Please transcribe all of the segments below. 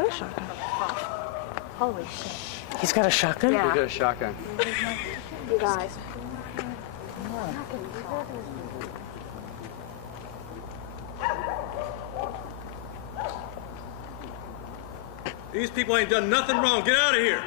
got a shotgun. Holy shit. He's got a shotgun? Yeah. He's got a shotgun. You guys. These people ain't done nothing wrong. Get out of here.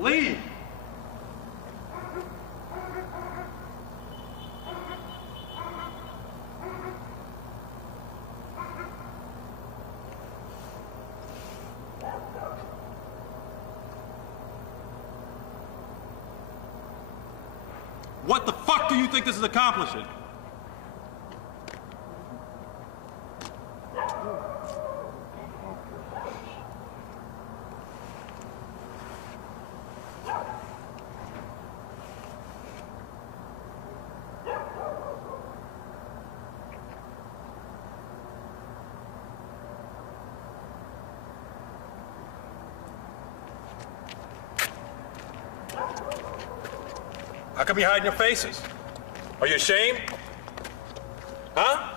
Leave. What the fuck do you think this is accomplishing? How come you hiding your faces? Are you ashamed? Huh?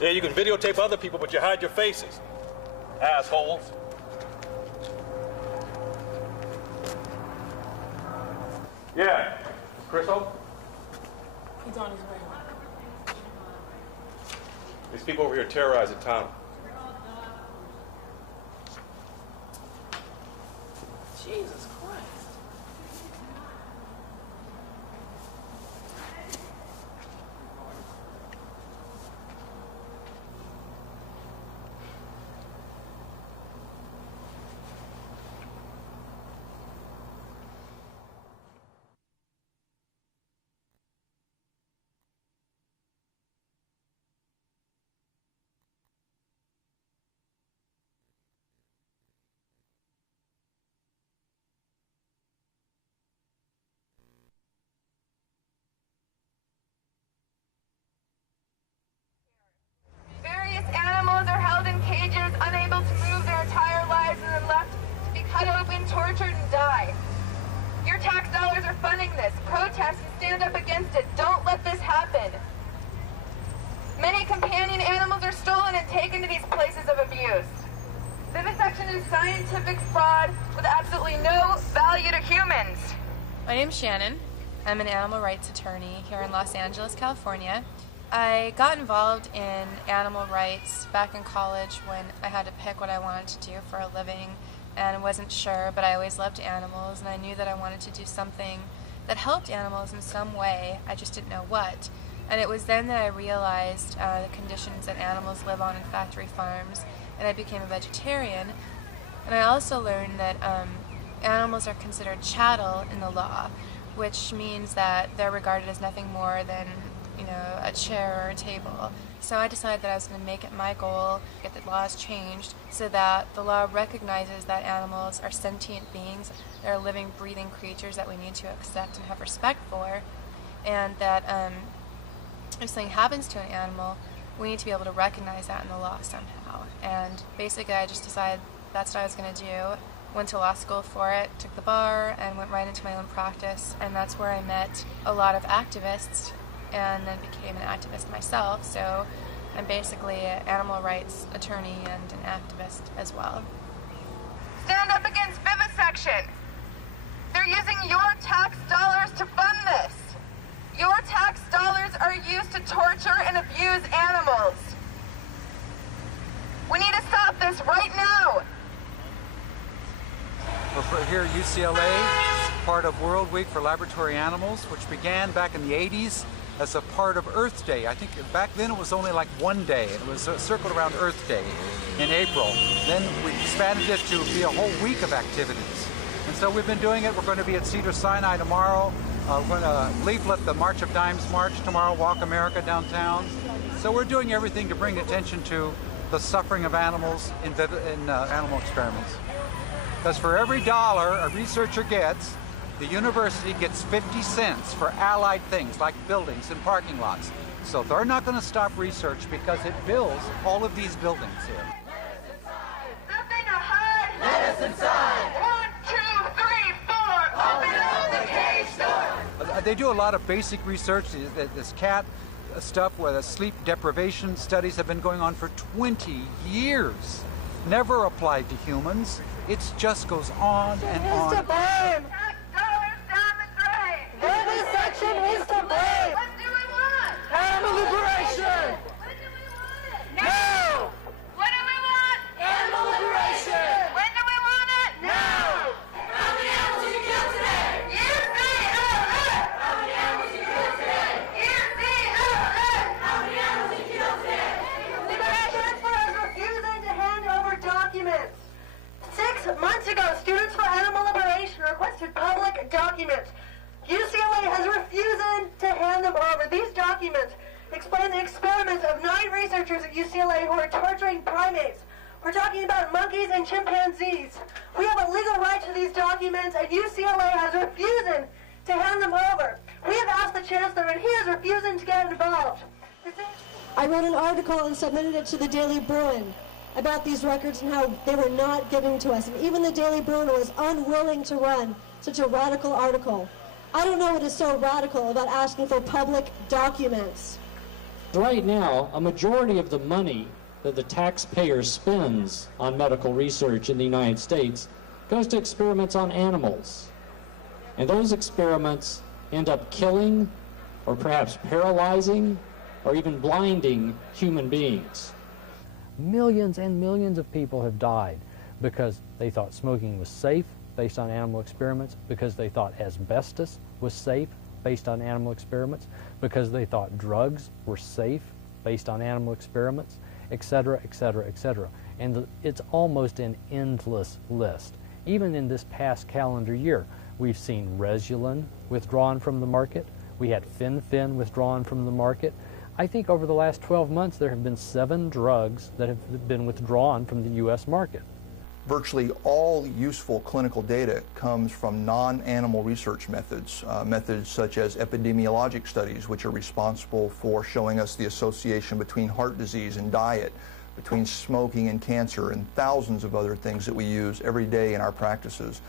Yeah, you can videotape other people, but you hide your faces. Assholes. Yeah. Crystal? He's on his way. These people over here terrorizing town. Jesus Christ. Various animals are held in cages, unable to move their entire lives, and then left to be cut open, tortured, and die. Your tax dollars are funding this. Protest and stand up against it. Don't let this happen. Many companion animals are stolen and taken to these places of abuse. Vivisection is scientific fraud with absolutely no value to humans. My name's Shannon. I'm an animal rights attorney here in Los Angeles, California. I got involved in animal rights back in college when I had to pick what I wanted to do for a living and wasn't sure, but I always loved animals and I knew that I wanted to do something that helped animals in some way. I just didn't know what. And it was then that I realized the conditions that animals live on in factory farms, and I became a vegetarian. And I also learned that animals are considered chattel in the law, which means that they're regarded as nothing more than, you know, a chair or a table. So I decided that I was going to make it my goal to get the laws changed so that the law recognizes that animals are sentient beings, they're living, breathing creatures that we need to accept and have respect for, and that if something happens to an animal, we need to be able to recognize that in the law somehow. And basically I just decided that's what I was going to do. Went to law school for it, took the bar, and went right into my own practice, and that's where I met a lot of activists and then became an activist myself. So I'm basically an animal rights attorney and an activist as well. Stand up against vivisection. They're using your tax dollars to fund this. Your tax dollars are used to torture and abuse animals. We need to stop this right now. We're here at UCLA, part of World Week for Laboratory Animals, which began back in the 80s as a part of Earth Day. I think back then it was only like one day. It was circled around Earth Day in April. Then we expanded it to be a whole week of activities. And so we've been doing it. We're going to be at Cedars-Sinai tomorrow. We're going to leaflet the March of Dimes March tomorrow, Walk America downtown. So we're doing everything to bring attention to the suffering of animals in animal experiments. Because for every dollar a researcher gets, the university gets 50 cents for allied things like buildings and parking lots. So they're not going to stop research because it builds all of these buildings here. Nothing to hide. Let us inside. 1, 2, 3, 4. Open up the cage door. They do a lot of basic research. This cat stuff where the sleep deprivation studies have been going on for 20 years. Never applied to humans. It just goes on and on. Tax dollars down the drain. Vivisection is to blame. What do we want? Animal liberation. When do we want it? Now. What do we want? Animal liberation. When do we want it? Now. How many animals did you kill today? How many animals did you kill today? How many animals did you kill today? The Chancellor is refusing to hand over documents. 6 months ago, Students for Animal Liberation requested public documents. UCLA has refused to hand them over. These documents explain the experiments of 9 researchers at UCLA who are torturing primates. We're talking about monkeys and chimpanzees. We have a legal right to these documents, and UCLA has refused to hand them over. We have asked the Chancellor, and he is refusing to get involved. I wrote an article and submitted it to the Daily Bruin about these records and how they were not given to us. And even the Daily Bruin was unwilling to run such a radical article. I don't know what is so radical about asking for public documents. Right now, a majority of the money that the taxpayer spends on medical research in the United States goes to experiments on animals. And those experiments end up killing, or perhaps paralyzing, or even blinding human beings. Millions and millions of people have died because they thought smoking was safe based on animal experiments, because they thought asbestos was safe based on animal experiments, because they thought drugs were safe based on animal experiments, etc., etc., etc. And it's almost an endless list. Even in this past calendar year, we've seen Resulin withdrawn from the market. We had Fen-Phen withdrawn from the market. I think over the last 12 months there have been 7 drugs that have been withdrawn from the U.S. market. Virtually all useful clinical data comes from non-animal research methods, methods such as epidemiologic studies, which are responsible for showing us the association between heart disease and diet, between smoking and cancer, and thousands of other things that we use every day in our practices.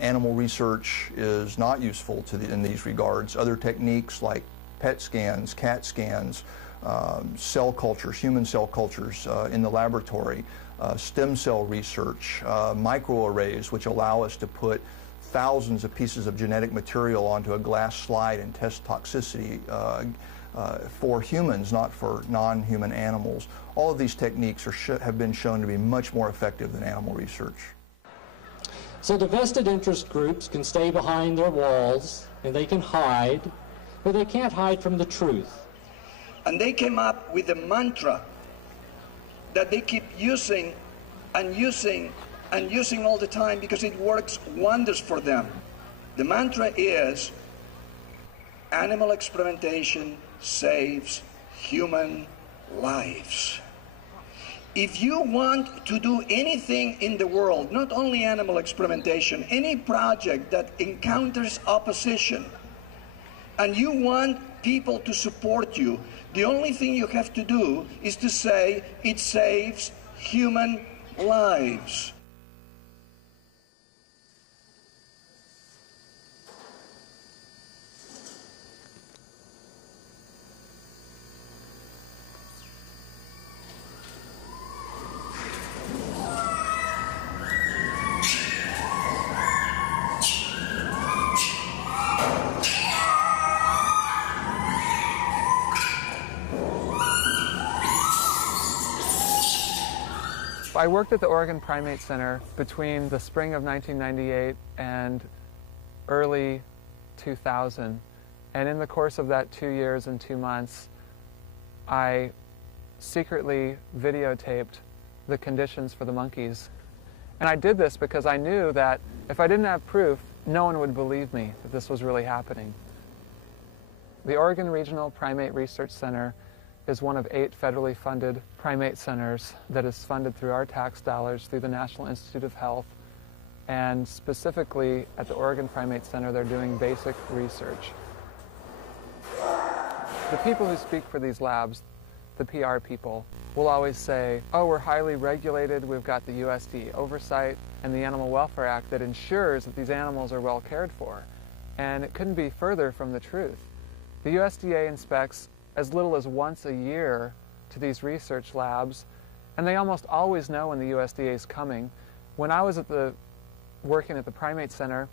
Animal research is not useful in these regards. Other techniques like PET scans, CAT scans, cell cultures, human cell cultures in the laboratory, stem cell research, microarrays, which allow us to put thousands of pieces of genetic material onto a glass slide and test toxicity for humans, not for non-human animals. All of these techniques have been shown to be much more effective than animal research. So the vested interest groups can stay behind their walls and they can hide, but they can't hide from the truth. And they came up with a mantra that they keep using and using and using all the time because it works wonders for them. The mantra is, animal experimentation saves human lives. If you want to do anything in the world, not only animal experimentation, any project that encounters opposition, and you want people to support you, the only thing you have to do is to say it saves human lives. I worked at the Oregon Primate Center between the spring of 1998 and early 2000. And in the course of that 2 years and 2 months, I secretly videotaped the conditions for the monkeys. And I did this because I knew that if I didn't have proof, no one would believe me that this was really happening. The Oregon Regional Primate Research Center is one of 8 federally funded primate centers that is funded through our tax dollars through the National Institute of Health. And specifically at the Oregon Primate Center, they're doing basic research. The people who speak for these labs, the PR people, will always say, oh, we're highly regulated, we've got the USDA oversight and the Animal Welfare Act that ensures that these animals are well cared for. And it couldn't be further from the truth. The USDA inspects as little as once a year to these research labs, and they almost always know when the USDA is coming. When I was working at the Primate Center,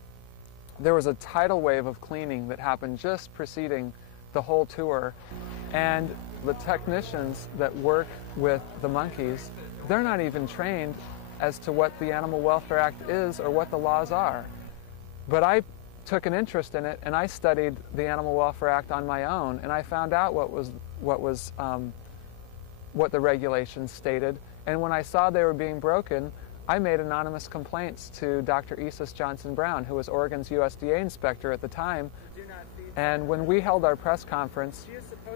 there was a tidal wave of cleaning that happened just preceding the whole tour, and the technicians that work with the monkeys, they're not even trained as to what the Animal Welfare Act is or what the laws are. But I took an interest in it, and I studied the Animal Welfare Act on my own, and I found out what the regulations stated. And when I saw they were being broken, I made anonymous complaints to Dr. Isis Johnson-Brown, who was Oregon's USDA inspector at the time. And when we held our press conference,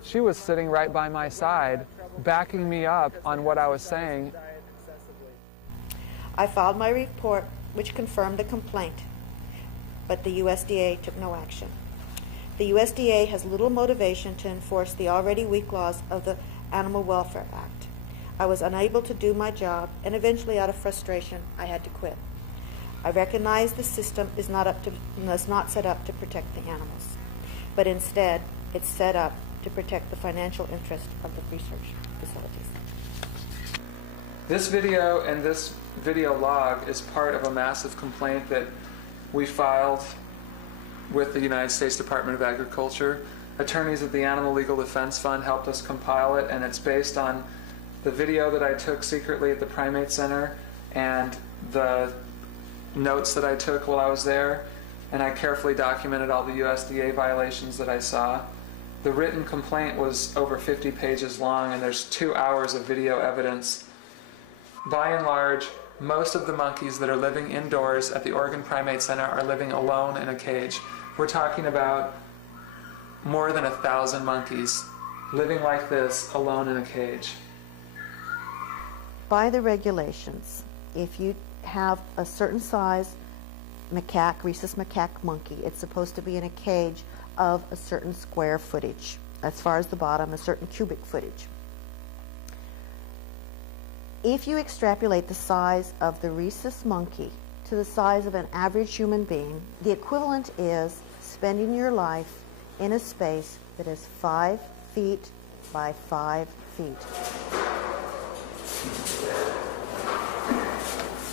she was sitting right by my side, backing me up on what I was saying. I filed my report, which confirmed the complaint, but the USDA took no action. The USDA has little motivation to enforce the already weak laws of the Animal Welfare Act. I was unable to do my job, and eventually, out of frustration, I had to quit. I recognize the system is not set up to protect the animals, but instead, it's set up to protect the financial interest of the research facilities. This video and this video log is part of a massive complaint that we filed with the United States Department of Agriculture. Attorneys at the Animal Legal Defense Fund helped us compile it, and it's based on the video that I took secretly at the Primate Center and the notes that I took while I was there, and I carefully documented all the USDA violations that I saw. The written complaint was over 50 pages long, and there's 2 hours of video evidence. By and large, most of the monkeys that are living indoors at the Oregon Primate Center are living alone in a cage. We're talking about more than 1,000 monkeys living like this, alone in a cage. By the regulations, if you have a certain size macaque, rhesus macaque monkey, it's supposed to be in a cage of a certain square footage, as far as the bottom, a certain cubic footage. If you extrapolate the size of the rhesus monkey to the size of an average human being, the equivalent is spending your life in a space that is 5 feet by 5 feet.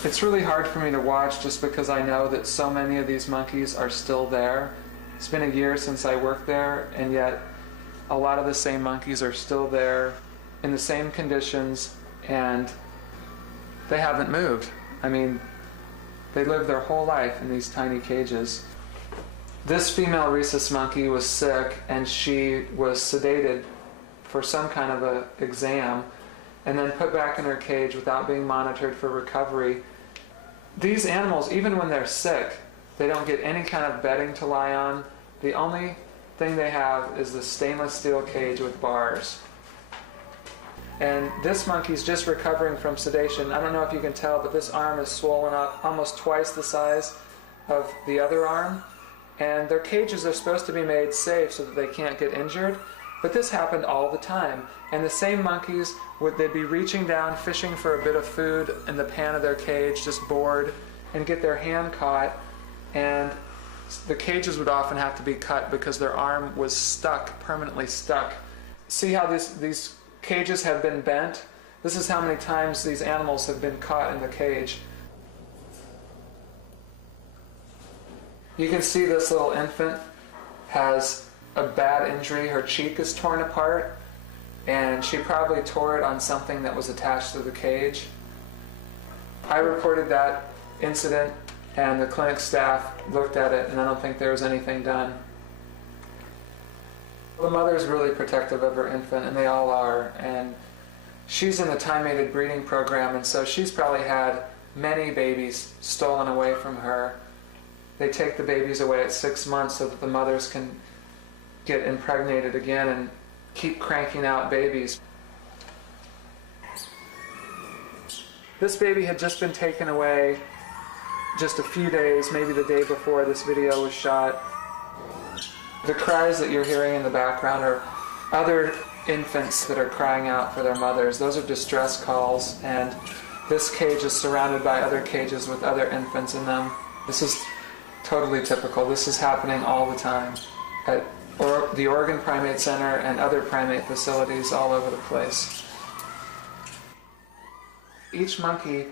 It's really hard for me to watch just because I know that so many of these monkeys are still there. It's been a year since I worked there, and yet a lot of the same monkeys are still there in the same conditions, and they haven't moved. I mean, they live their whole life in these tiny cages. This female rhesus monkey was sick, and she was sedated for some kind of an exam and then put back in her cage without being monitored for recovery. These animals, even when they're sick, they don't get any kind of bedding to lie on. The only thing they have is the stainless steel cage with bars. And this monkey's just recovering from sedation. I don't know if you can tell, but this arm is swollen up almost twice the size of the other arm. And their cages are supposed to be made safe so that they can't get injured. But this happened all the time. And the same monkeys, they'd be reaching down, fishing for a bit of food in the pan of their cage, just bored, and get their hand caught. And the cages would often have to be cut because their arm was stuck, permanently stuck. See how these cages have been bent? This is how many times these animals have been caught in the cage. You can see this little infant has a bad injury. Her cheek is torn apart, and she probably tore it on something that was attached to the cage. I reported that incident, and the clinic staff looked at it, and I don't think there was anything done. The mother's really protective of her infant, and they all are, and she's in the time-mated breeding program, and so she's probably had many babies stolen away from her. They take the babies away at 6 months so that the mothers can get impregnated again and keep cranking out babies. This baby had just been taken away just a few days, maybe the day before this video was shot. The cries that you're hearing in the background are other infants that are crying out for their mothers. Those are distress calls, and this cage is surrounded by other cages with other infants in them. This is totally typical. This is happening all the time at the Oregon Primate Center and other primate facilities all over the place. Each monkey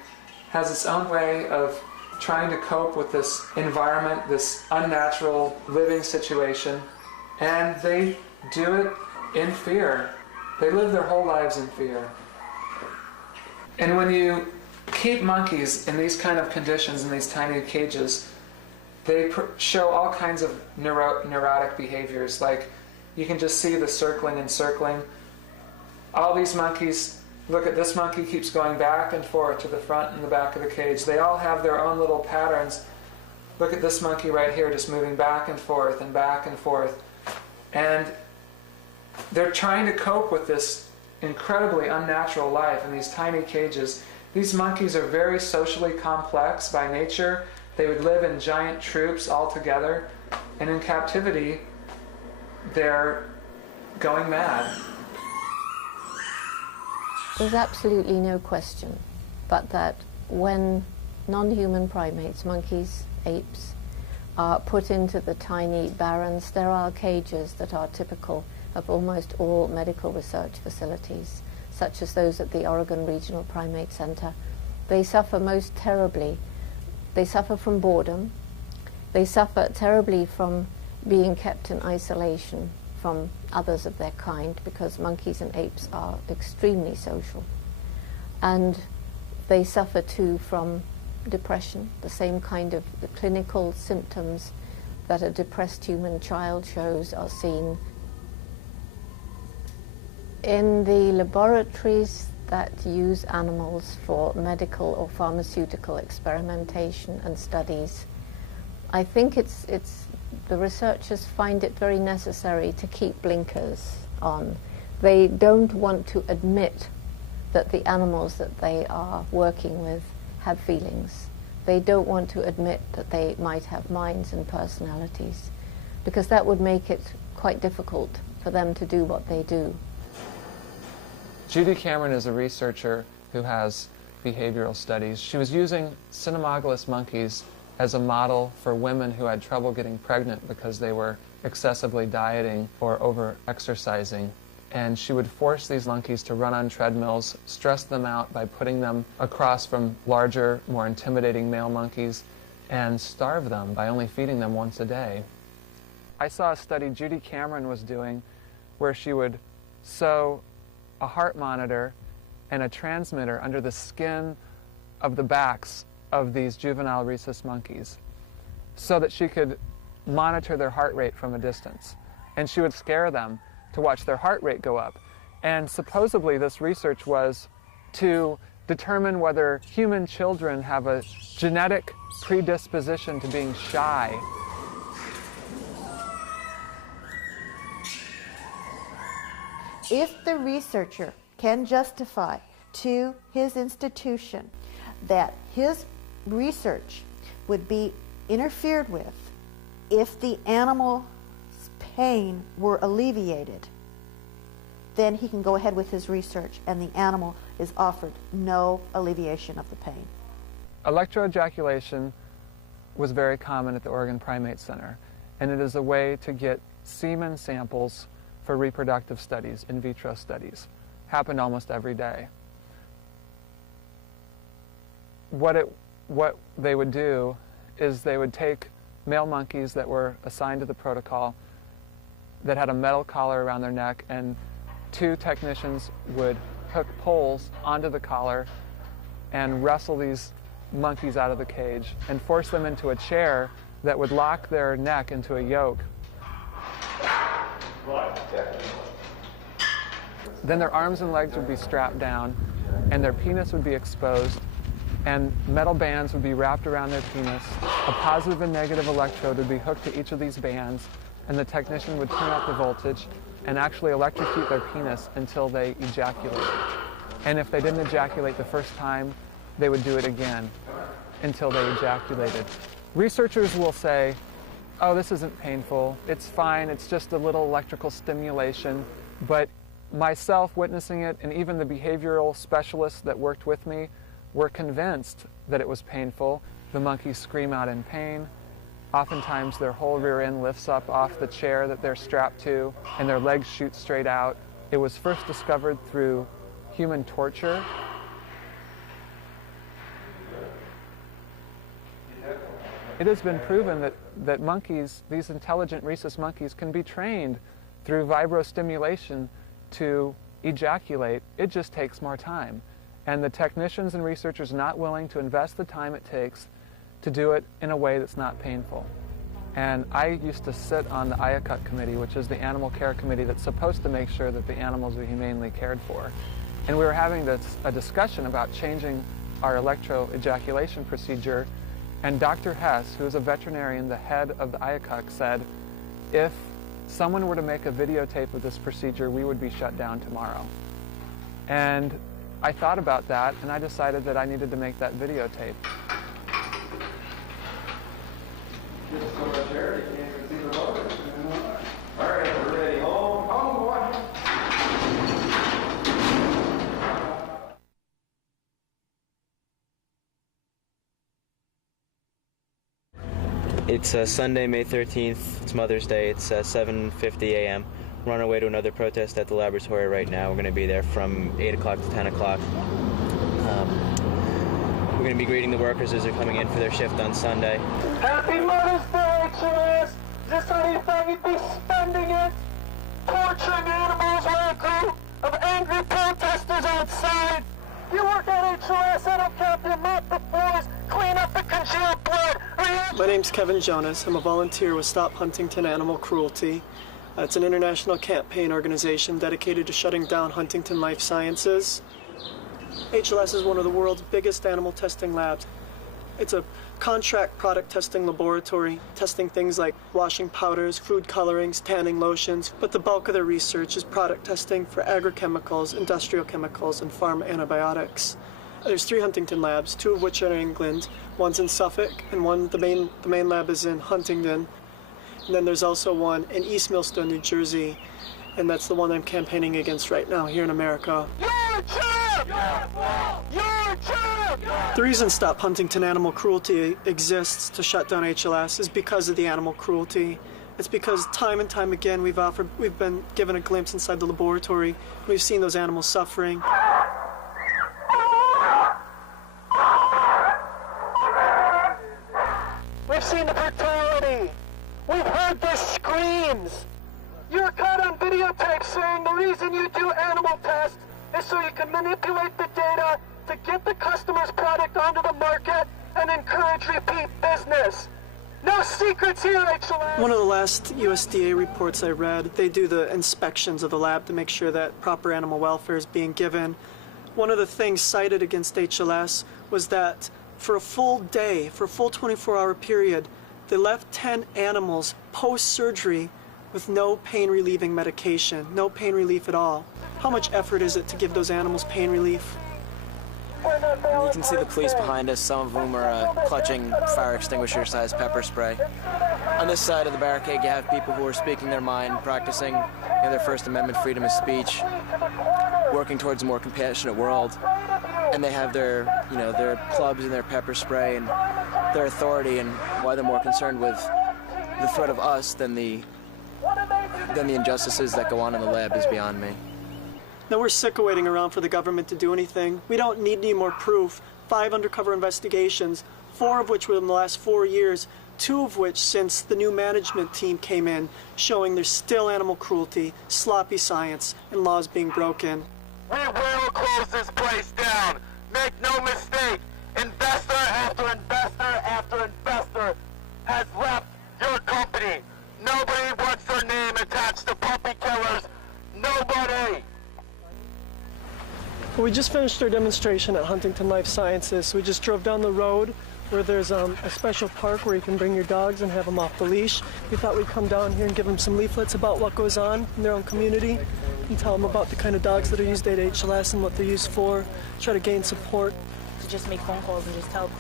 has its own way of trying to cope with this environment, this unnatural living situation, and they do it in fear. They live their whole lives in fear. And when you keep monkeys in these kind of conditions, in these tiny cages, they show all kinds of neurotic behaviors. Like, you can just see the circling and circling. All these monkeys, look at this monkey, keeps going back and forth to the front and the back of the cage. They all have their own little patterns. Look at this monkey right here, just moving back and forth and back and forth. And they're trying to cope with this incredibly unnatural life in these tiny cages. These monkeys are very socially complex by nature. They would live in giant troops all together, and in captivity, they're going mad. There's absolutely no question but that when non-human primates, monkeys, apes, are put into the tiny barren, sterile cages that are typical of almost all medical research facilities, such as those at the Oregon Regional Primate Center, they suffer most terribly. They suffer from boredom. They suffer terribly from being kept in isolation from others of their kind, because monkeys and apes are extremely social. And they suffer too from depression, the same kind of the clinical symptoms that a depressed human child shows are seen. In the laboratories that use animals for medical or pharmaceutical experimentation and studies, I think the researchers find it very necessary to keep blinkers on. They don't want to admit that the animals that they are working with have feelings. They don't want to admit that they might have minds and personalities, because that would make it quite difficult for them to do what they do. Judy Cameron is a researcher who has behavioral studies. She was using cynomolgus monkeys as a model for women who had trouble getting pregnant because they were excessively dieting or over-exercising. And she would force these monkeys to run on treadmills, stress them out by putting them across from larger, more intimidating male monkeys, and starve them by only feeding them once a day. I saw a study Judy Cameron was doing where she would sew a heart monitor and a transmitter under the skin of the backs of these juvenile rhesus monkeys so that she could monitor their heart rate from a distance. And she would scare them to watch their heart rate go up. And supposedly this research was to determine whether human children have a genetic predisposition to being shy. If the researcher can justify to his institution that his research would be interfered with if the animal's pain were alleviated, then he can go ahead with his research and the animal is offered no alleviation of the pain. Electroejaculation was very common at the Oregon Primate Center, and it is a way to get semen samples for reproductive studies, in vitro studies. Happened almost every day. What they would do is they would take male monkeys that were assigned to the protocol that had a metal collar around their neck, and two technicians would hook poles onto the collar and wrestle these monkeys out of the cage and force them into a chair that would lock their neck into a yoke. Then their arms and legs would be strapped down and their penis would be exposed, and metal bands would be wrapped around their penis. A positive and negative electrode would be hooked to each of these bands, and the technician would turn up the voltage and actually electrocute their penis until they ejaculated. And if they didn't ejaculate the first time, they would do it again until they ejaculated. Researchers will say, oh, this isn't painful, it's fine, it's just a little electrical stimulation. But myself witnessing it, and even the behavioral specialists that worked with me, were convinced that it was painful. The monkeys scream out in pain. Oftentimes their whole rear end lifts up off the chair that they're strapped to, and their legs shoot straight out. It was first discovered through human torture. It has been proven that monkeys, these intelligent rhesus monkeys, can be trained through vibrostimulation to ejaculate. It just takes more time. And the technicians and researchers are not willing to invest the time it takes to do it in a way that's not painful. And I used to sit on the IACUC committee, which is the animal care committee that's supposed to make sure that the animals are humanely cared for. And we were having a discussion about changing our electroejaculation procedure, and Dr. Hess, who is a veterinarian, the head of the IACUC, said, if someone were to make a videotape of this procedure, we would be shut down tomorrow. And I thought about that, and I decided that I needed to make that videotape. It's Sunday, May 13th. It's Mother's Day. It's 7:50 a.m. We're on our way to another protest at the laboratory right now. We're going to be there from 8 o'clock to 10 o'clock. We're going to be greeting the workers as they're coming in for their shift on Sunday. Happy Mother's Day, HLS! Is this how you thought you'd be spending it? Torturing animals while a group of angry protesters outside? You work at HLS, I don't care if you mop the floors, clean up the congealed blood. My name's Kevin Jonas. I'm a volunteer with Stop Huntington Animal Cruelty. It's an international campaign organization dedicated to shutting down Huntington Life Sciences. HLS is one of the world's biggest animal testing labs. It's a contract product testing laboratory, testing things like washing powders, food colorings, tanning lotions, but the bulk of their research is product testing for agrochemicals, industrial chemicals, and farm antibiotics. There's 3 Huntington labs, 2 of which are in England. One's in Suffolk, and the main lab is in Huntingdon. And then there's also one in East Millstone, New Jersey, and that's the one I'm campaigning against right now here in America. The reason Stop Huntington Animal Cruelty exists to shut down HLS is because of the animal cruelty. It's because time and time again we've been given a glimpse inside the laboratory. We've seen those animals suffering. We've seen the brutality. We've heard their screams. You're caught on videotape saying the reason you do animal tests is so you can manipulate the data to get the customer's product onto the market and encourage repeat business. No secrets here, HLS! One of the last USDA reports I read, they do the inspections of the lab to make sure that proper animal welfare is being given. One of the things cited against HLS was that for a full day, for a full 24-hour period, they left 10 animals post-surgery with no pain-relieving medication, no pain relief at all. How much effort is it to give those animals pain relief? You can see the police behind us. Some of them are clutching fire extinguisher-sized pepper spray. On this side of the barricade, you have people who are speaking their mind, practicing their First Amendment freedom of speech, working towards a more compassionate world. And they have their clubs and their pepper spray and their authority, and why they're more concerned with the threat of us than the injustices that go on in the lab is beyond me. Now we're sick of waiting around for the government to do anything. We don't need any more proof. 5 undercover investigations, 4 of which were in the last 4 years, 2 of which since the new management team came in, showing there's still animal cruelty, sloppy science, and laws being broken. We will close this place down. Make no mistake, investor after investor after investor has left your company. Nobody wants their name attached to puppy killers. Nobody. We just finished our demonstration at Huntington Life Sciences. We just drove down the road where there's a special park where you can bring your dogs and have them off the leash. We thought we'd come down here and give them some leaflets about what goes on in their own community and tell them about the kind of dogs that are used at HLS and what they're used for, try to gain support. To just make phone calls and just tell,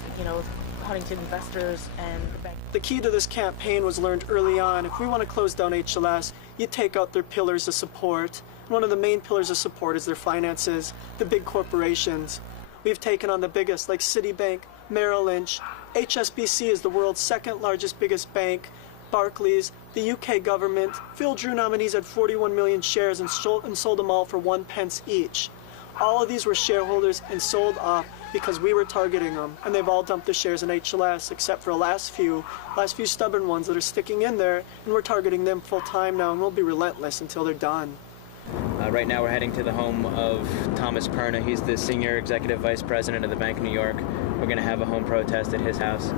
Huntington investors and the bank. The key to this campaign was learned early on. If we want to close down HLS, you take out their pillars of support. One of the main pillars of support is their finances, the big corporations. We've taken on the biggest, like Citibank, Merrill Lynch. HSBC is the world's second largest, biggest bank. Barclays, the UK government. Phil Drew nominees had 41 million shares and sold them all for 1 pence each. All of these were shareholders and sold off because we were targeting them, and they've all dumped the shares in HLS except for the last few stubborn ones that are sticking in there, and we're targeting them full time now, and we'll be relentless until they're done. Right now we're heading to the home of Thomas Perna. He's the senior executive vice president of the Bank of New York. We're going to have a home protest at his house.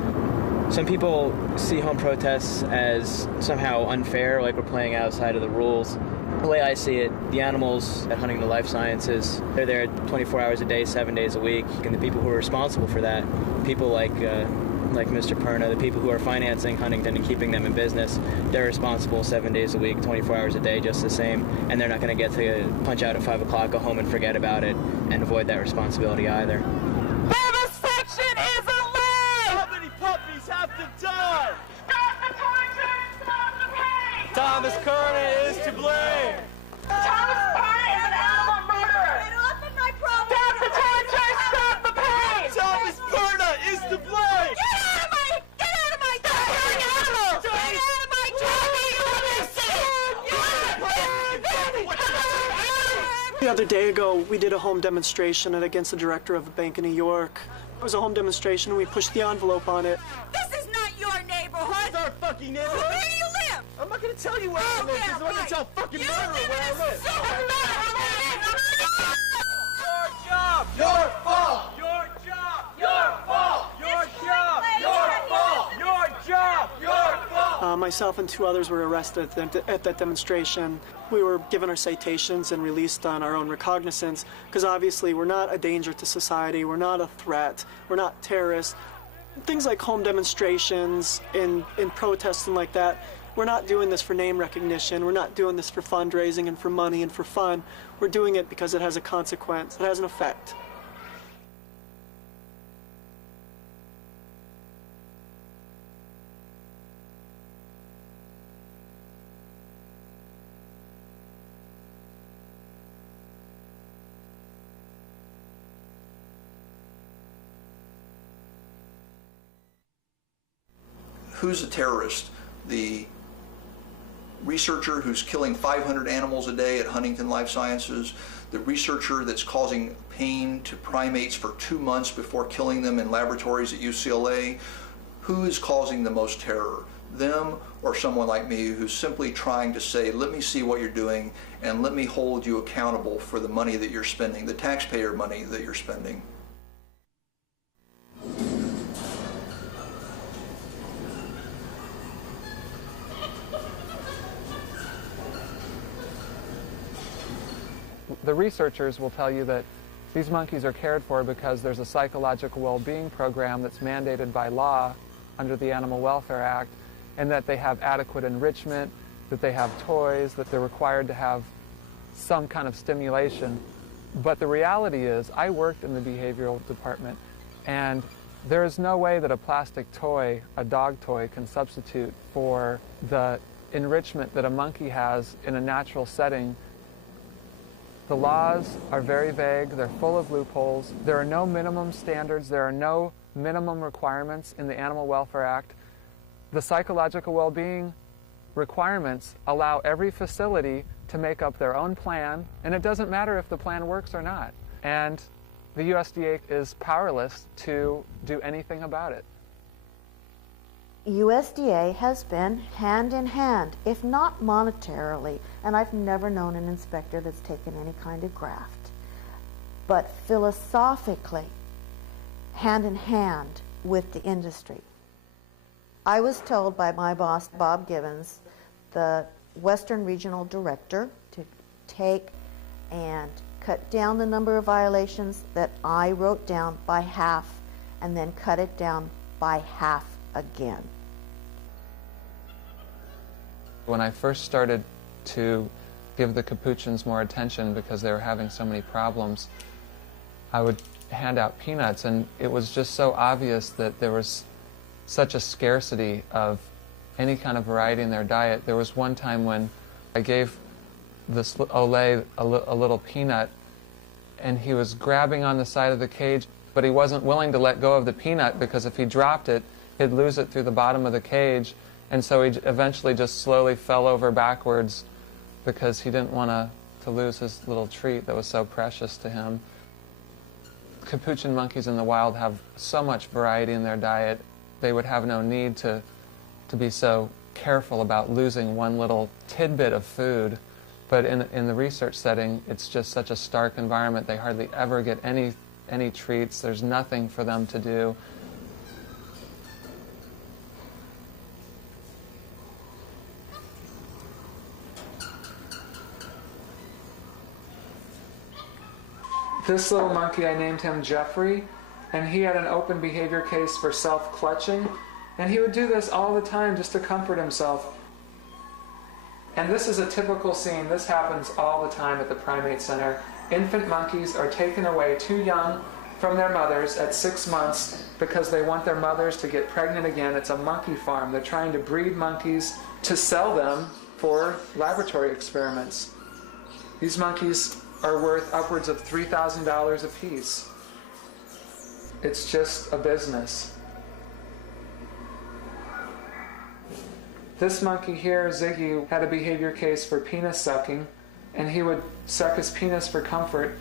Some people see home protests as somehow unfair, like we're playing outside of the rules. The way I see it, the animals at Huntington Life Sciences, they're there 24 hours a day, 7 days a week, and the people who are responsible for that, people like Mr. Perna, the people who are financing Huntington and keeping them in business, they're responsible 7 days a week, 24 hours a day, just the same, and they're not going to get to punch out at 5 o'clock, go home and forget about it, and avoid that responsibility either. Vivisection is illegal! How many puppies have to die? Stop the torture! Stop the pain! Thomas Perna is to blame! Thomas Perna is an animal murderer! Get off of my property! Stop the torture! Stop the pain! Thomas Perna is to blame! Get out of my killing animals! Get out of my The other day ago, we did a home demonstration against the director of the Bank of New York. It was a home demonstration, and we pushed the envelope on it. This is not your neighborhood! This is our fucking neighborhood! Where do you live? I'm not gonna tell you where I live, because I'm not gonna tell fucking murderer where I live! Your job! Your fault! Your job! Your fault! Your job! Your fault! Your job! Your fault! Myself and 2 others were arrested at that demonstration. We were given our citations and released on our own recognizance, because obviously we're not a danger to society, we're not a threat, we're not terrorists. Things like home demonstrations and protests and like that, we're not doing this for name recognition, we're not doing this for fundraising and for money and for fun. We're doing it because it has a consequence, it has an effect. Who's a terrorist? The researcher who's killing 500 animals a day at Huntington Life Sciences, the researcher that's causing pain to primates for 2 months before killing them in laboratories at UCLA? Who is causing the most terror? Them or someone like me who's simply trying to say, let me see what you're doing and let me hold you accountable for the money that you're spending, the taxpayer money that you're spending? The researchers will tell you that these monkeys are cared for because there's a psychological well-being program that's mandated by law under the Animal Welfare Act, and that they have adequate enrichment, that they have toys, that they're required to have some kind of stimulation. But the reality is, I worked in the behavioral department, and there is no way that a plastic toy, a dog toy, can substitute for the enrichment that a monkey has in a natural setting. The laws are very vague, they're full of loopholes. There are no minimum standards, there are no minimum requirements in the Animal Welfare Act. The psychological well-being requirements allow every facility to make up their own plan, and it doesn't matter if the plan works or not. And the USDA is powerless to do anything about it. USDA has been hand in hand, if not monetarily, and I've never known an inspector that's taken any kind of graft, but philosophically, hand in hand with the industry. I was told by my boss, Bob Gibbons, the Western Regional Director, to take and cut down the number of violations that I wrote down by half, and then cut it down by half again. When I first started to give the capuchins more attention because they were having so many problems, I would hand out peanuts, and it was just so obvious that there was such a scarcity of any kind of variety in their diet. There was one time when I gave this Olay a little peanut, and he was grabbing on the side of the cage, but he wasn't willing to let go of the peanut because if he dropped it, he'd lose it through the bottom of the cage, and so he eventually just slowly fell over backwards because he didn't want to lose his little treat that was so precious to him. Capuchin monkeys in the wild have so much variety in their diet, they would have no need to be so careful about losing one little tidbit of food. But in the research setting, it's just such a stark environment. They hardly ever get any treats. There's nothing for them to do. This little monkey, I named him Jeffrey, and he had an open behavior case for self-clutching, and he would do this all the time just to comfort himself. And this is a typical scene. This happens all the time at the Primate Center. Infant monkeys are taken away too young from their mothers at 6 months because they want their mothers to get pregnant again. It's a monkey farm. They're trying to breed monkeys to sell them for laboratory experiments. These monkeys are worth upwards of $3,000 a piece. It's just a business. This monkey here, Ziggy, had a behavior case for penis sucking, and he would suck his penis for comfort.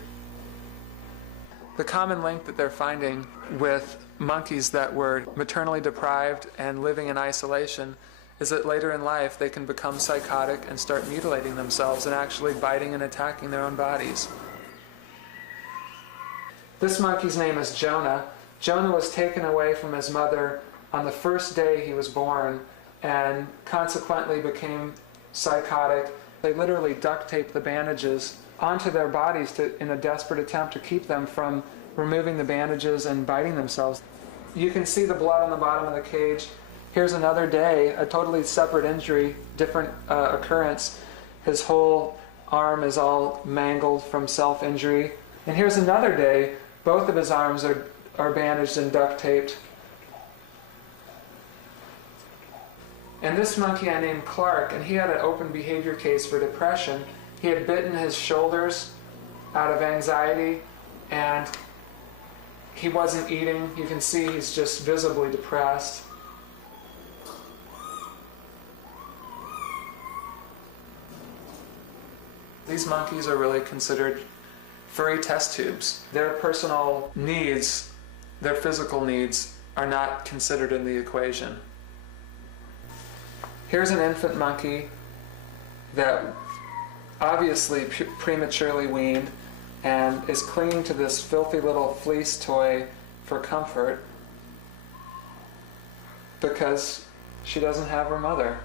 The common link that they're finding with monkeys that were maternally deprived and living in isolation is that later in life they can become psychotic and start mutilating themselves and actually biting and attacking their own bodies. This monkey's name is Jonah. Jonah was taken away from his mother on the first day he was born and consequently became psychotic. They literally duct taped the bandages onto their bodies in a desperate attempt to keep them from removing the bandages and biting themselves. You can see the blood on the bottom of the cage. Here's another day, a totally separate injury, different occurrence. His whole arm is all mangled from self-injury. And here's another day, both of his arms are bandaged and duct taped. And this monkey I named Clark, and he had an open behavior case for depression. He had bitten his shoulders out of anxiety, and he wasn't eating. You can see he's just visibly depressed. These monkeys are really considered furry test tubes. Their personal needs, their physical needs, are not considered in the equation. Here's an infant monkey that obviously prematurely weaned and is clinging to this filthy little fleece toy for comfort because she doesn't have her mother.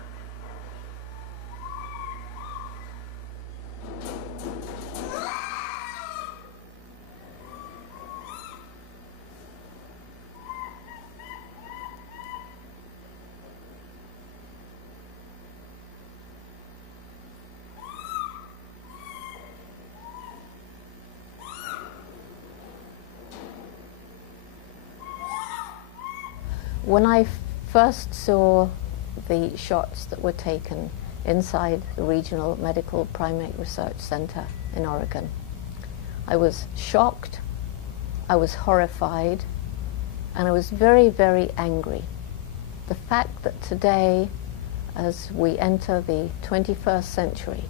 When I first saw the shots that were taken inside the Regional Medical Primate Research Center in Oregon, I was shocked, I was horrified, and I was very, very angry. The fact that today, as we enter the 21st century,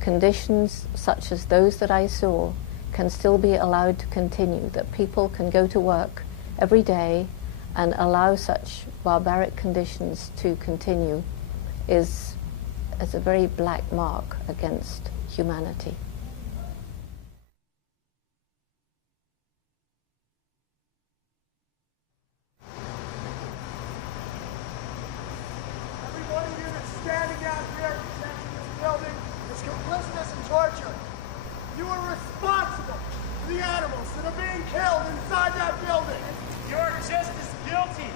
conditions such as those that I saw can still be allowed to continue, that people can go to work every day and allow such barbaric conditions to continue is a very black mark against humanity. Everybody here that's standing out here protecting this building is complicit in torture. You are responsible for the animals that are being killed inside that building. You're just as guilty.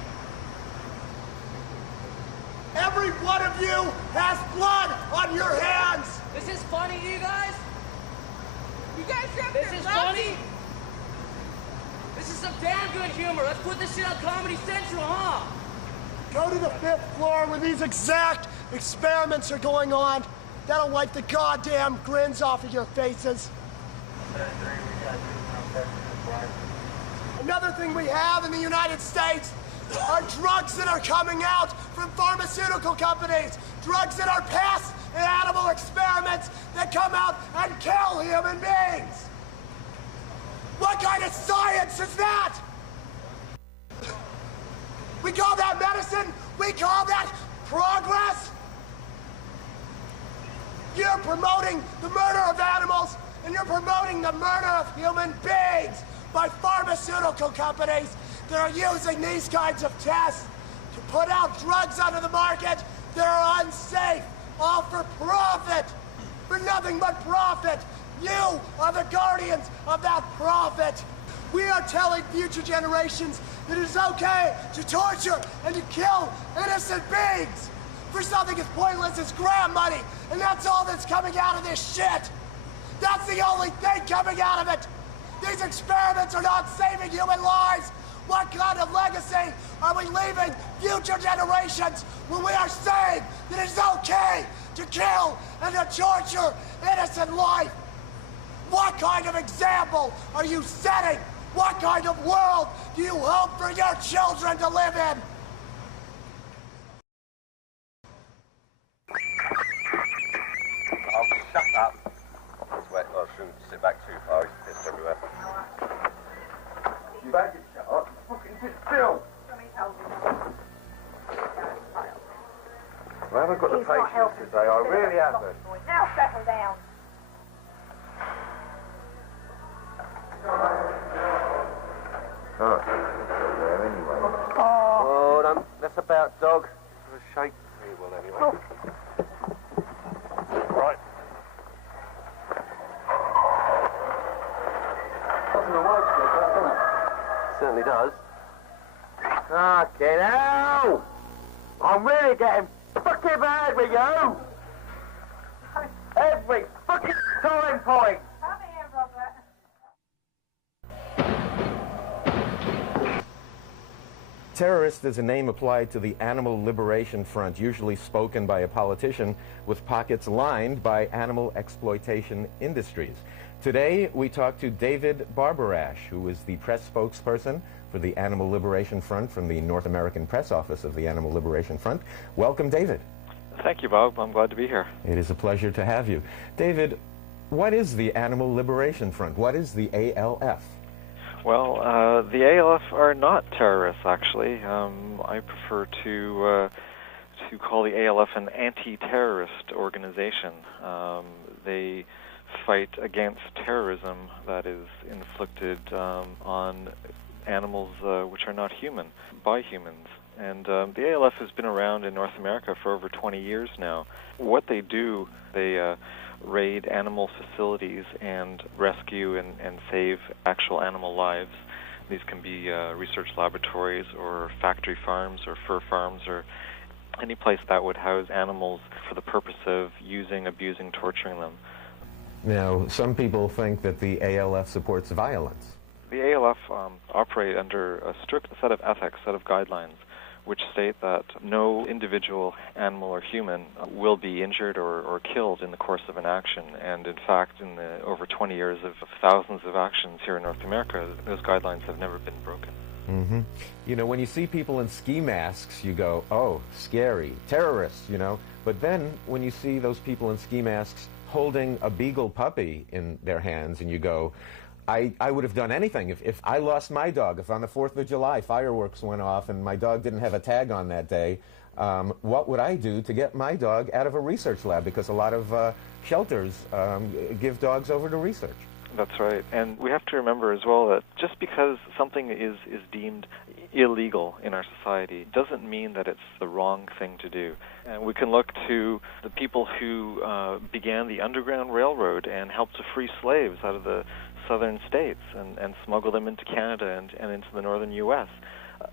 Every one of you has blood on your hands. This is funny to you guys? You guys have This is funny? This is some damn good humor. Let's put this shit on Comedy Central, huh? Go to the 5th floor where these exact experiments are going on That'll wipe the goddamn grins off of your faces. Another thing we have in the United States are drugs that are coming out from pharmaceutical companies. Drugs that are passed in animal experiments that come out and kill human beings. What kind of science is that? We call that medicine? We call that progress? You're promoting the murder of animals, and you're promoting the murder of human beings by pharmaceutical companies that are using these kinds of tests to put out drugs onto the market that are unsafe, all for profit, for nothing but profit. You are the guardians of that profit. We are telling future generations that it is okay to torture and to kill innocent beings for something as pointless as grant money, and that's all that's coming out of this shit. That's the only thing coming out of it. These experiments are not saving human lives. What kind of legacy are we leaving future generations when we are saying that it's okay to kill and to torture innocent life? What kind of example are you setting? What kind of world do you hope for your children to live in? Oh, shut up. Wait, I shouldn't sit back too far. He's pissed everywhere. You back it, shut up. Fucking sit still. I haven't got the patience today. I really haven't. Now settle down. Oh, there anyway. Oh, don't mess about, dog. Have a shake. Very well, anyway. Right. Doesn't work, doesn't it? Certainly does. Fucking hell! I'm really getting fucking mad with you! Every fucking time point! Come here, Robert. Terrorist is a name applied to the Animal Liberation Front, usually spoken by a politician, with pockets lined by animal exploitation industries. Today, we talk to David Barbarash, who is the press spokesperson for the Animal Liberation Front from the North American Press Office of the Animal Liberation Front. Welcome, David. Thank you, Bob. I'm glad to be here. It is a pleasure to have you. David, what is the Animal Liberation Front? What is the ALF? Well, the ALF are not terrorists, actually. I prefer to call the ALF an anti-terrorist organization. They fight against terrorism that is inflicted on animals which are not human, by humans. And the ALF has been around in North America for over 20 years now. What they do, they raid animal facilities and rescue and save actual animal lives. These can be research laboratories or factory farms or fur farms or any place that would house animals for the purpose of using, abusing, torturing them. Now, some people think that the ALF supports violence. The ALF operate under a strict set of ethics, set of guidelines, which state that no individual, animal or human, will be injured or killed in the course of an action. And in fact, in the over 20 years of thousands of actions here in North America, those guidelines have never been broken. Mm-hmm. You know, when you see people in ski masks, you go, oh, scary, terrorists, you know. But then when you see those people in ski masks holding a beagle puppy in their hands, and you go, I would have done anything. If I lost my dog, if on the 4th of July fireworks went off and my dog didn't have a tag on that day, what would I do to get my dog out of a research lab? Because a lot of shelters give dogs over to research. That's right. And we have to remember as well that just because something is deemed illegal in our society doesn't mean that it's the wrong thing to do. And we can look to the people who began the Underground Railroad and helped to free slaves out of the southern states and smuggle them into Canada and into the northern U.S.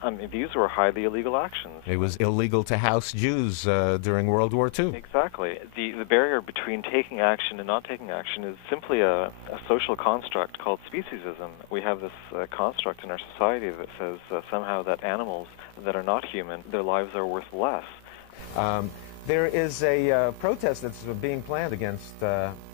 I mean, these were highly illegal actions. It was illegal to house Jews during World War II. Exactly. The barrier between taking action and not taking action is simply a social construct called speciesism. We have this construct in our society that says somehow that animals that are not human, their lives are worth less. There is a protest that's being planned against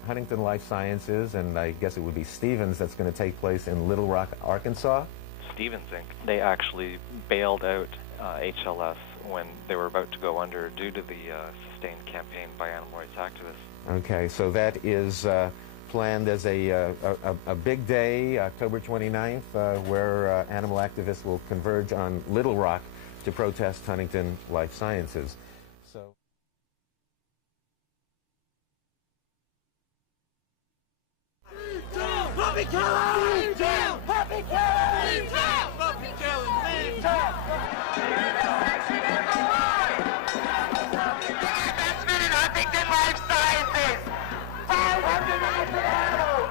Huntington Life Sciences, and I guess it would be Stevens, that's going to take place in Little Rock, Arkansas. Stevens Inc. They actually bailed out HLS when they were about to go under due to the sustained campaign by animal rights activists. Okay, so that is planned as a big day, October 29th, where animal activists will converge on Little Rock to protest Huntington Life Sciences. So. Puppy killing! Leave town! Puppy killing! Leave town! Puppy killing! Leave town! Investment in Huntington Life Sciences! 500 innocent animals!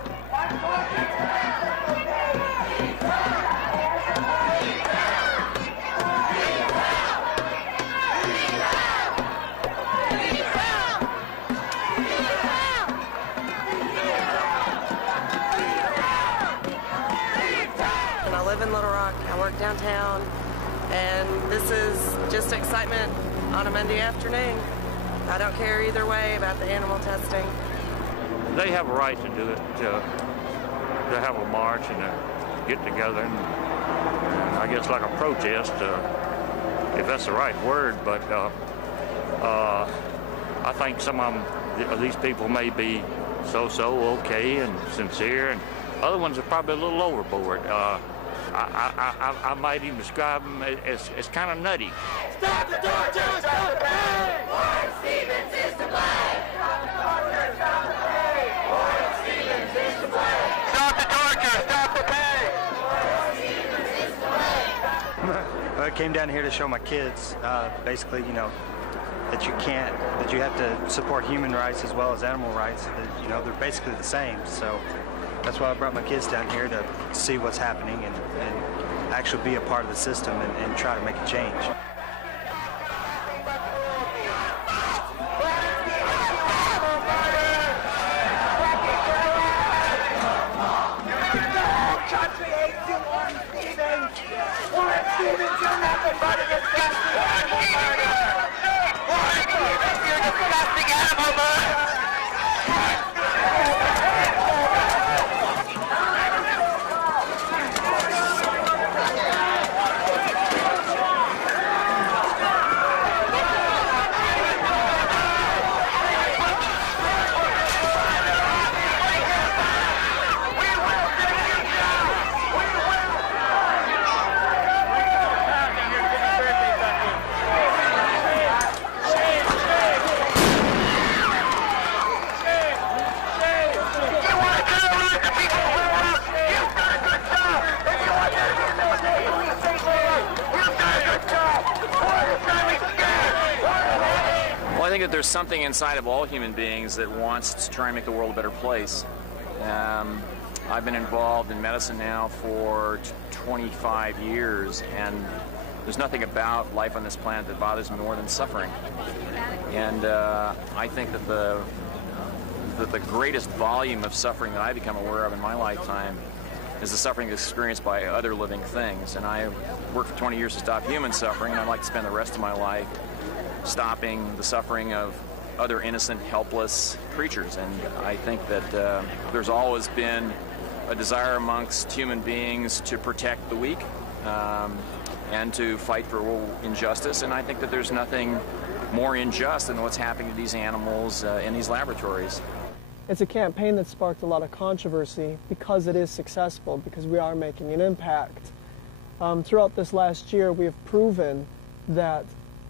In Little Rock. I work downtown, and this is just excitement on a Monday afternoon. I don't care either way about the animal testing. They have a right to do it, to have a march and to get together, and I guess like a protest, if that's the right word, but I think some of these people may be so-so okay and sincere, and other ones are probably a little overboard. I might even describe them as kind of nutty. Stop the torture! Stop the pain! Warren Stevens is to blame! Stop the torture! Stop the pain! Warren Stevens is to blame! Stop the torture! Stop the pain! Warren Stevens is to blame! Well, I came down here to show my kids, basically, you know, that you have to support human rights as well as animal rights. That, you know, they're basically the same. So that's why I brought my kids down here, to see what's happening and actually be a part of the system and try to make a change. Country hates you, Warren Stevens! Warren Stevens, you're nothing but a disgusting animal murderer! Warren Stevens, you're disgusting animal murderer! I think that there's something inside of all human beings that wants to try and make the world a better place. I've been involved in medicine now for 25 years, and there's nothing about life on this planet that bothers me more than suffering. And I think that the greatest volume of suffering that I become aware of in my lifetime is the suffering experienced by other living things. And I worked for 20 years to stop human suffering, and I'd like to spend the rest of my life stopping the suffering of other innocent, helpless creatures. And I think that there's always been a desire amongst human beings to protect the weak and to fight for injustice. And I think that there's nothing more unjust than what's happening to these animals in these laboratories. It's a campaign that sparked a lot of controversy because it is successful, because we are making an impact. Throughout this last year, we have proven that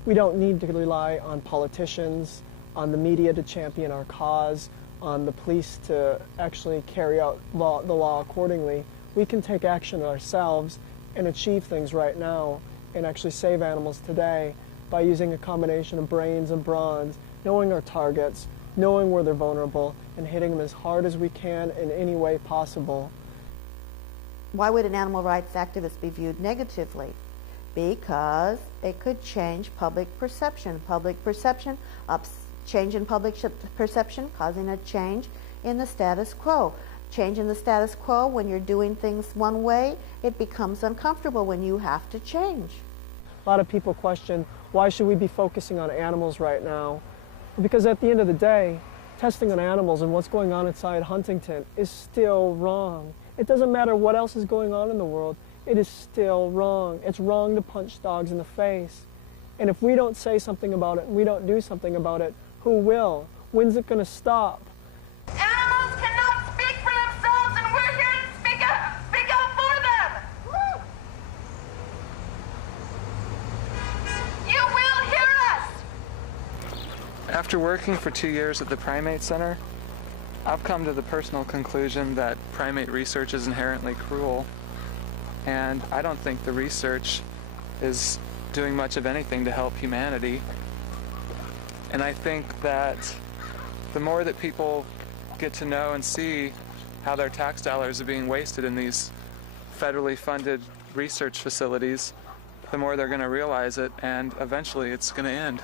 we don't need to rely on politicians, on the media to champion our cause, on the police to actually carry out the law accordingly. We can take action ourselves and achieve things right now and actually save animals today by using a combination of brains and bronze, knowing our targets, knowing where they're vulnerable, and hitting them as hard as we can in any way possible. Why would an animal rights activist be viewed negatively? Because it could change public perception. Change in public perception causing a change in the status quo. Change in the status quo, when you're doing things one way, it becomes uncomfortable when you have to change. A lot of people question, why should we be focusing on animals right now? Because at the end of the day, testing on animals and what's going on inside Huntington is still wrong. It doesn't matter what else is going on in the world, it is still wrong. It's wrong to punch dogs in the face. And if we don't say something about it, and we don't do something about it, who will? When's it going to stop? Animals cannot speak for themselves, and we're here to speak out for them! Woo! You will hear us! After working for 2 years at the Primate Center, I've come to the personal conclusion that primate research is inherently cruel, and I don't think the research is doing much of anything to help humanity. And I think that the more that people get to know and see how their tax dollars are being wasted in these federally funded research facilities, the more they're going to realize it, and eventually it's going to end.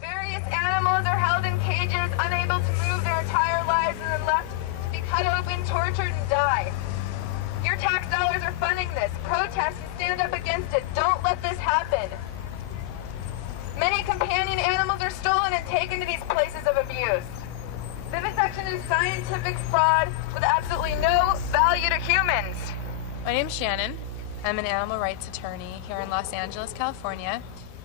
Various animals are held in cages, unable to move their entire lives, and then left to be cut open, tortured, and die. Your tax dollars are funding this. Protest and stand up against it. Don't let this happen. Many companion animals are stolen and taken to these places of abuse. Vivisection is scientific fraud with absolutely no value to humans. My name's Shannon. I'm an animal rights attorney here in Los Angeles, California.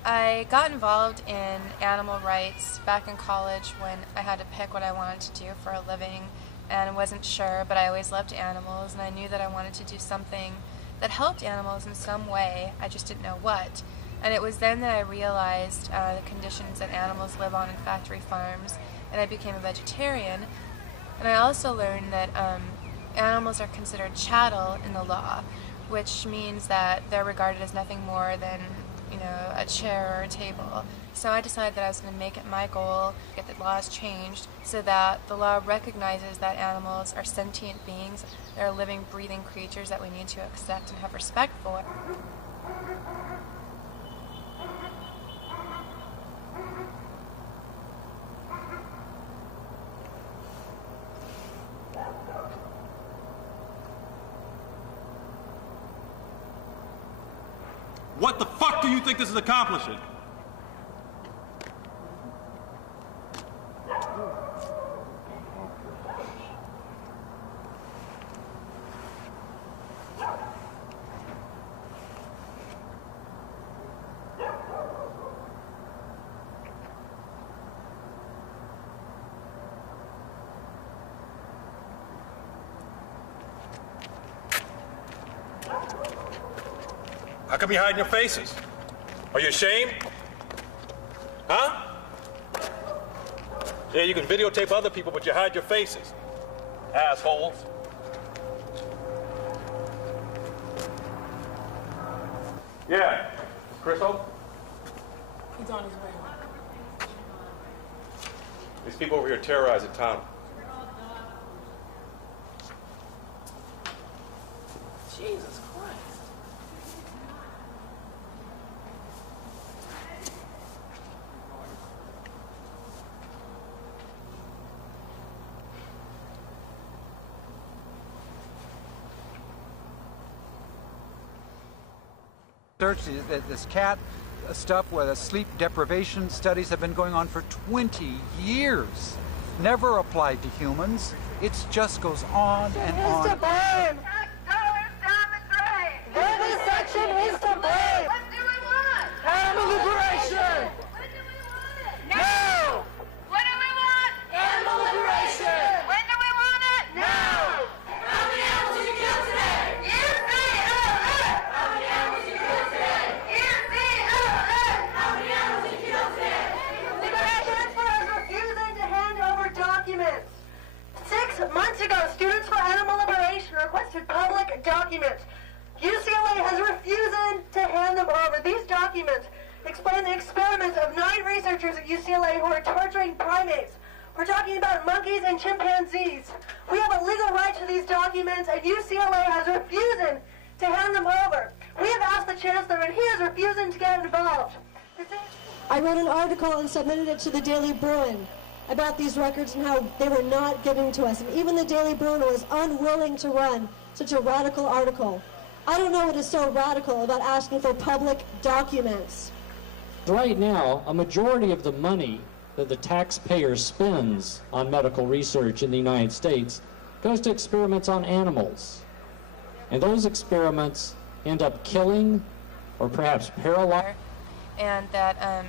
I got involved in animal rights back in college when I had to pick what I wanted to do for a living and wasn't sure, but I always loved animals, and I knew that I wanted to do something that helped animals in some way. I just didn't know what. And it was then that I realized the conditions that animals live on in factory farms, and I became a vegetarian. And I also learned that animals are considered chattel in the law, which means that they're regarded as nothing more than, you know, a chair or a table. So I decided that I was going to make it my goal to get the laws changed so that the law recognizes that animals are sentient beings, they're living, breathing creatures that we need to accept and have respect for. What the fuck do you think this is accomplishing? How come you're hiding your faces? Are you ashamed? Huh? Yeah, you can videotape other people, but you hide your faces. Assholes. Yeah. Is Chris home? He's on his way. These people over here terrorizing town. Jesus Christ. This cat stuff where the sleep deprivation studies have been going on for 20 years. Never applied to humans. It just goes on and on. Tax dollars documents. UCLA has refused to hand them over. These documents explain the experiments of 9 researchers at UCLA who are torturing primates. We're talking about monkeys and chimpanzees. We have a legal right to these documents, and UCLA has refused to hand them over. We have asked the chancellor, and he is refusing to get involved. I wrote an article and submitted it to the Daily Bruin about these records and how they were not given to us. And even the Daily Bruin was unwilling to run such a radical article. I don't know what is so radical about asking for public documents. Right now, a majority of the money that the taxpayer spends on medical research in the United States goes to experiments on animals. And those experiments end up killing or perhaps paralyzing. And that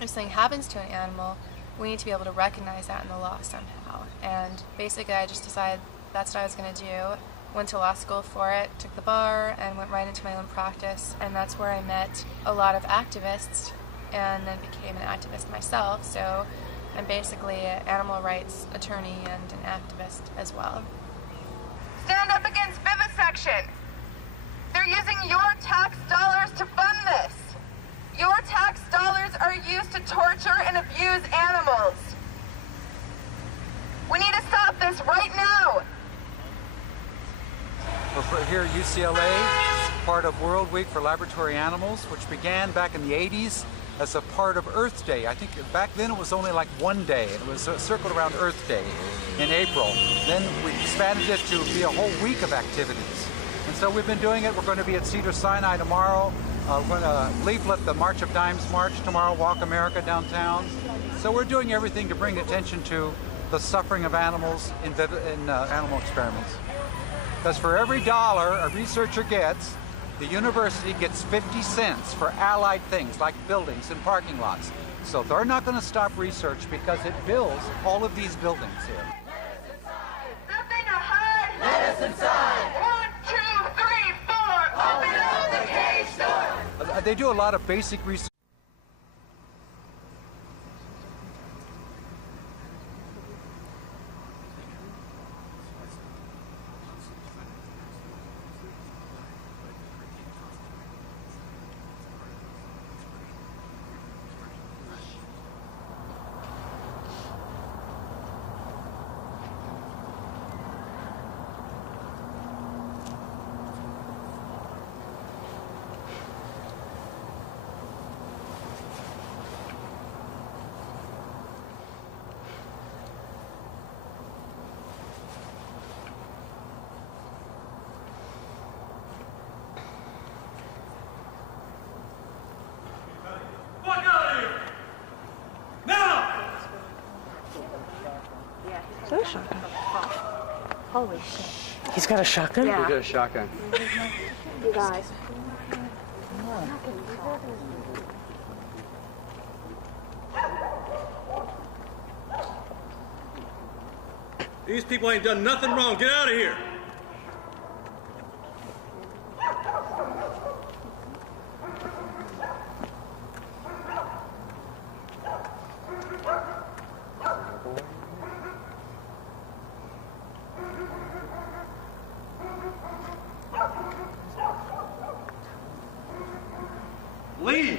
if something happens to an animal, we need to be able to recognize that in the law somehow. And basically I just decided that's what I was going to do. Went to law school for it, took the bar, and went right into my own practice. And that's where I met a lot of activists and then became an activist myself. So I'm basically an animal rights attorney and an activist as well. Stand up against vivisection. They're using your tax dollars to fund this. Your tax dollars are used to torture and abuse animals. We need to stop this right now. We're here at UCLA, part of World Week for Laboratory Animals, which began back in the 80s as a part of Earth Day. I think back then it was only like one day. It was circled around Earth Day in April. Then we expanded it to be a whole week of activities. And so we've been doing it. We're going to be at Cedars-Sinai tomorrow. We're going to leaflet the March of Dimes March tomorrow, Walk America downtown. So we're doing everything to bring attention to the suffering of animals in animal experiments. Because for every dollar a researcher gets, the university gets 50 cents for allied things like buildings and parking lots. So they're not going to stop research because it builds all of these buildings here. Nothing to hide. Let us inside. 1, 2, 3, 4. Open up the cage door. They do a lot of basic research. Shotgun. Holy shit. He's got a shotgun? Yeah. He got a shotgun. You guys. These people ain't done nothing wrong. Get out of here. Leave!